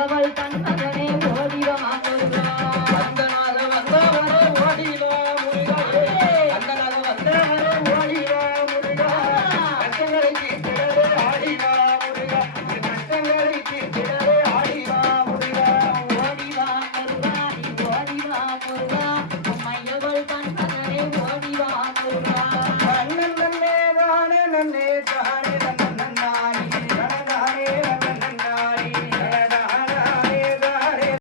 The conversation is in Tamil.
அவள் தன் மகனை